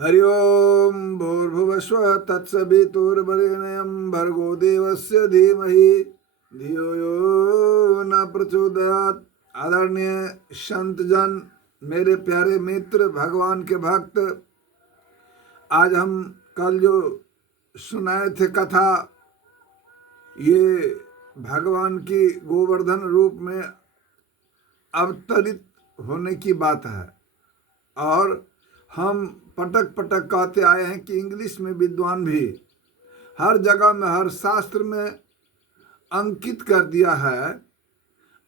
हरि ओम भूर्भुवस्वः तत्सवितुर्वरेण्यं भर्गो देवस्य धीमहि धियो यो न प्रचोदयात्। आदरणीय संतजन, मेरे प्यारे मित्र, भगवान के भक्त, आज हम कल जो सुनाए थे कथा, ये भगवान की गोवर्धन रूप में अवतरित होने की बात है। और हम पटक पटक कहते आए हैं कि इंग्लिश में विद्वान भी हर जगह में, हर शास्त्र में अंकित कर दिया है।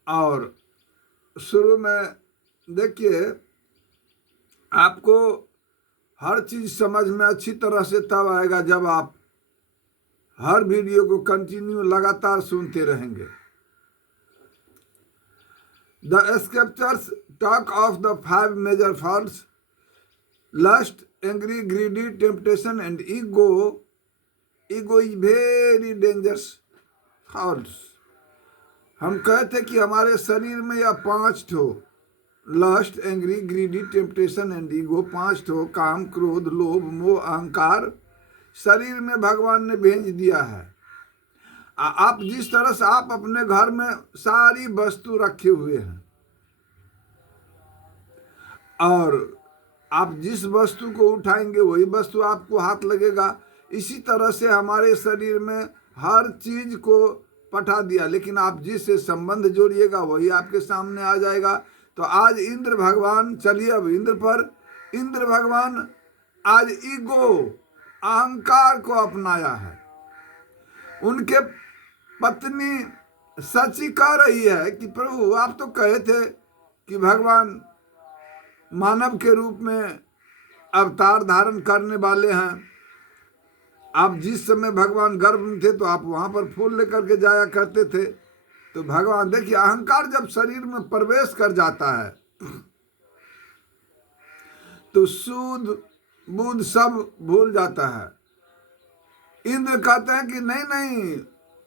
और शुरू में देखिए, आपको हर चीज समझ में अच्छी तरह से तब आएगा जब आप हर वीडियो को कंटिन्यू लगातार सुनते रहेंगे। The scriptures talk of the 5 major faults: lust, angry, greedy, temptation and ego. Ego is very dangerous faults. हम कहते कि हमारे शरीर में यह 5 ठो lust, angry, greedy, temptation and ego, 5 ठो काम, क्रोध, लोभ, मोह, अहंकार शरीर में भगवान ने भेज दिया है। आप जिस तरह से आप अपने घर में सारी वस्तु रखे हुए हैं और आप जिस वस्तु को उठाएंगे वही वस्तु आपको हाथ लगेगा, इसी तरह से हमारे शरीर में हर चीज को पठा दिया, लेकिन आप जिससे संबंध जोड़िएगा वही आपके सामने आ जाएगा। तो आज इंद्र भगवान, चलिए अब इंद्र पर। इंद्र भगवान आज ईगो, अहंकार को अपनाया है। उनके पत्नी सची कह रही है कि प्रभु, आप तो कहे थे कि भगवान मानव के रूप में अवतार धारण करने वाले हैं। आप जिस समय भगवान गर्भ में थे तो आप वहां पर फूल लेकर के जाया करते थे। तो भगवान, देखिए, अहंकार जब शरीर में प्रवेश कर जाता है तो सूद बूद सब भूल जाता है। इंद्र कहते हैं कि नहीं नहीं,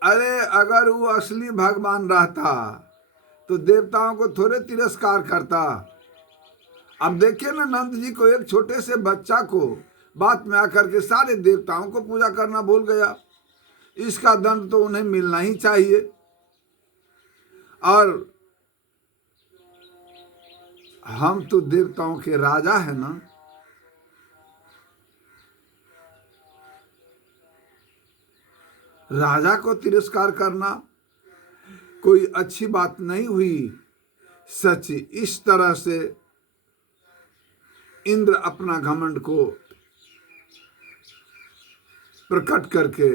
अरे अगर वो असली भगवान रहता तो देवताओं को थोड़े तिरस्कार करता। अब देखिए ना, नंद जी को, एक छोटे से बच्चा को बात में आकर के सारे देवताओं को पूजा करना भूल गया। इसका दंड तो उन्हें मिलना ही चाहिए। और हम तो देवताओं के राजा हैं ना। राजा को तिरस्कार करना कोई अच्छी बात नहीं हुई। सच इस तरह से इंद्र अपना घमंड को प्रकट करके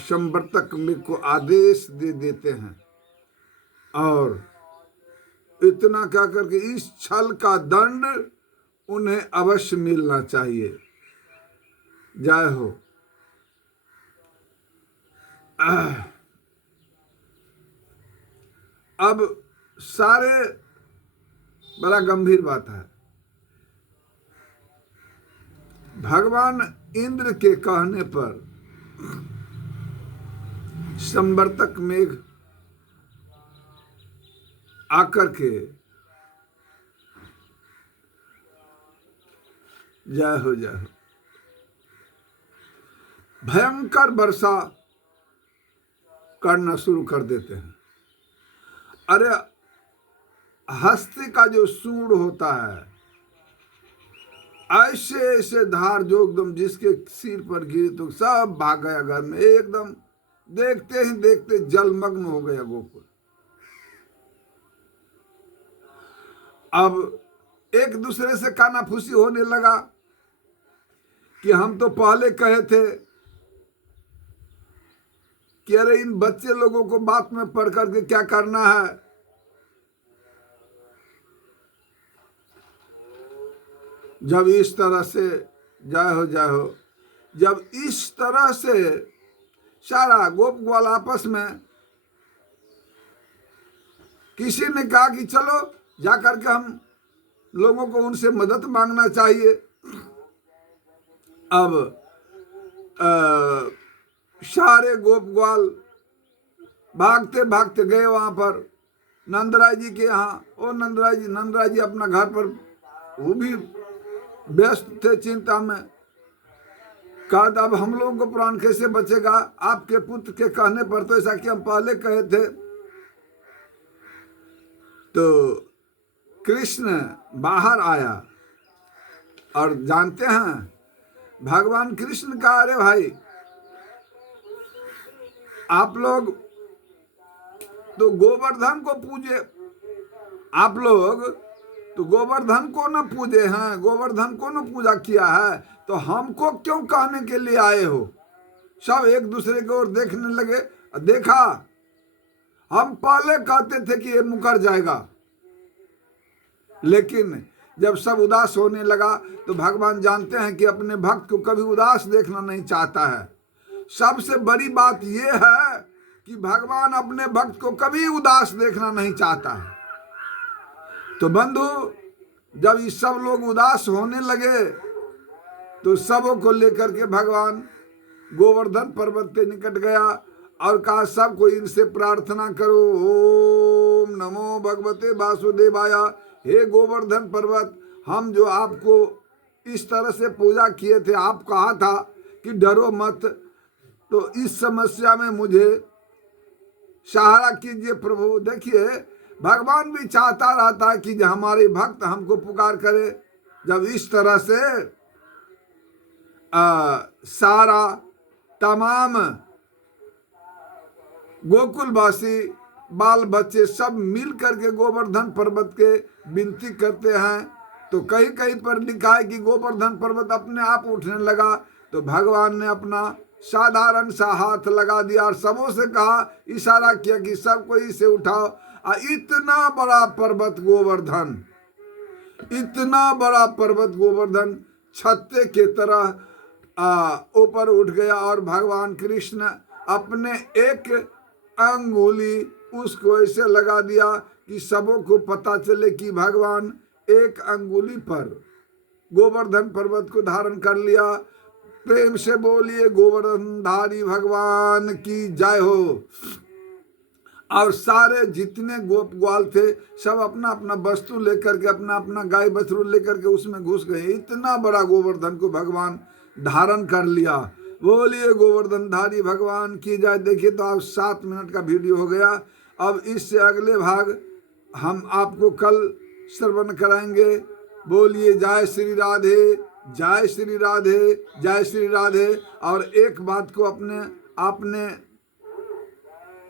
संवर्तक में को आदेश दे देते हैं और इतना क्या करके इस छल का दंड उन्हें अवश्य मिलना चाहिए। जय हो। अब सारे बड़ा गंभीर बात है। भगवान इंद्र के कहने पर संवर्तक मेघ आकर के, जय हो जय हो, भयंकर वर्षा करना शुरू कर देते हैं। अरे हस्ती का जो सूंड होता है, ऐसे ऐसे धार जो एकदम जिसके सिर पर गिरे तो सब भाग गया घर में। एकदम देखते ही देखते जलमग्न हो गया गोकुल। अब एक दूसरे से कानाफूसी होने लगा कि हम तो पहले कहे थे कि अरे इन बच्चे लोगों को बात में पढ़ करके क्या करना है। जब इस तरह से, जय हो जय हो, जब इस तरह से सारा गोप ग्वाल आपस में, किसी ने कहा कि चलो जाकर के हम लोगों को उनसे मदद मांगना चाहिए। अब सारे गोप ग्वाल भागते भागते गए वहां पर नंदराय जी के यहाँ। ओ नंदराय जी अपना घर पर, वो भी व्यस्त थे चिंता में। कहा अब हम लोगों को प्राण कैसे बचेगा, आपके पुत्र के कहने पर तो ऐसा कि हम पहले कहे थे। तो कृष्ण बाहर आया और जानते हैं भगवान कृष्ण का, अरे भाई आप लोग तो गोवर्धन को पूजे, आप लोग तो गोवर्धन को न पूजे हैं, गोवर्धन को न पूजा किया है, तो हमको क्यों कहने के लिए आए हो। सब एक दूसरे की ओर देखने लगे। देखा हम पहले कहते थे कि ये मुकर जाएगा, लेकिन जब सब उदास होने लगा तो भगवान जानते हैं कि अपने भक्त को कभी उदास देखना नहीं चाहता है। सबसे बड़ी बात यह है कि भगवान अपने भक्त को कभी उदास देखना नहीं चाहता है। तो बंधु जब ये सब लोग उदास होने लगे तो सबों को लेकर के भगवान गोवर्धन पर्वत के निकट गया और कहा सबको इनसे प्रार्थना करो, ओम नमो भगवते वासुदेवाय। हे गोवर्धन पर्वत, हम जो आपको इस तरह से पूजा किए थे, आप कहा था कि डरो मत, तो इस समस्या में मुझे सहारा कीजिए प्रभु। देखिए भगवान भी चाहता रहता है कि हमारे भक्त हमको पुकार करे। जब इस तरह से सारा तमाम गोकुलवासी बाल बच्चे सब मिल करके गोवर्धन पर्वत के विनती करते हैं, तो कहीं कहीं पर लिखा है कि गोवर्धन पर्वत अपने आप उठने लगा। तो भगवान ने अपना साधारण सा हाथ लगा दिया और सबों से कहा, इशारा किया कि सबको इसे उठाओ। इतना बड़ा पर्वत गोवर्धन, इतना बड़ा पर्वत गोवर्धन छत्ते के तरह ऊपर उठ गया और भगवान कृष्ण अपने एक अंगुली उसको ऐसे लगा दिया कि सबों को पता चले कि भगवान एक अंगुली पर गोवर्धन पर्वत को धारण कर लिया। प्रेम से बोलिए गोवर्धनधारी भगवान की जय हो। और सारे जितने गोप ग्वाल थे सब अपना अपना वस्तु लेकर के, अपना अपना गाय बछरू लेकर के उसमें घुस गए। इतना बड़ा गोवर्धन को भगवान धारण कर लिया। बोलिए गोवर्धनधारी भगवान की जय। देखिए तो आप 7 मिनट का वीडियो हो गया। अब इससे अगले भाग हम आपको कल श्रवण कराएंगे। बोलिए जय श्री राधे, जय श्री राधे, जय श्री राधे। और एक बात को आपने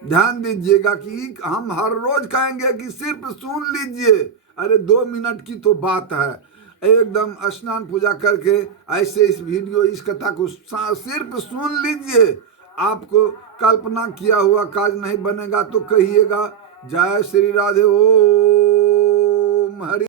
ध्यान दीजिएगा कि हम हर रोज कहेंगे कि सिर्फ सुन लीजिए। अरे 2 मिनट की तो बात है, एकदम स्नान पूजा करके ऐसे इस वीडियो इस कथा को सिर्फ सुन लीजिए। आपको कल्पना किया हुआ काज नहीं बनेगा तो कहिएगा जय श्री राधे। ओम हरि।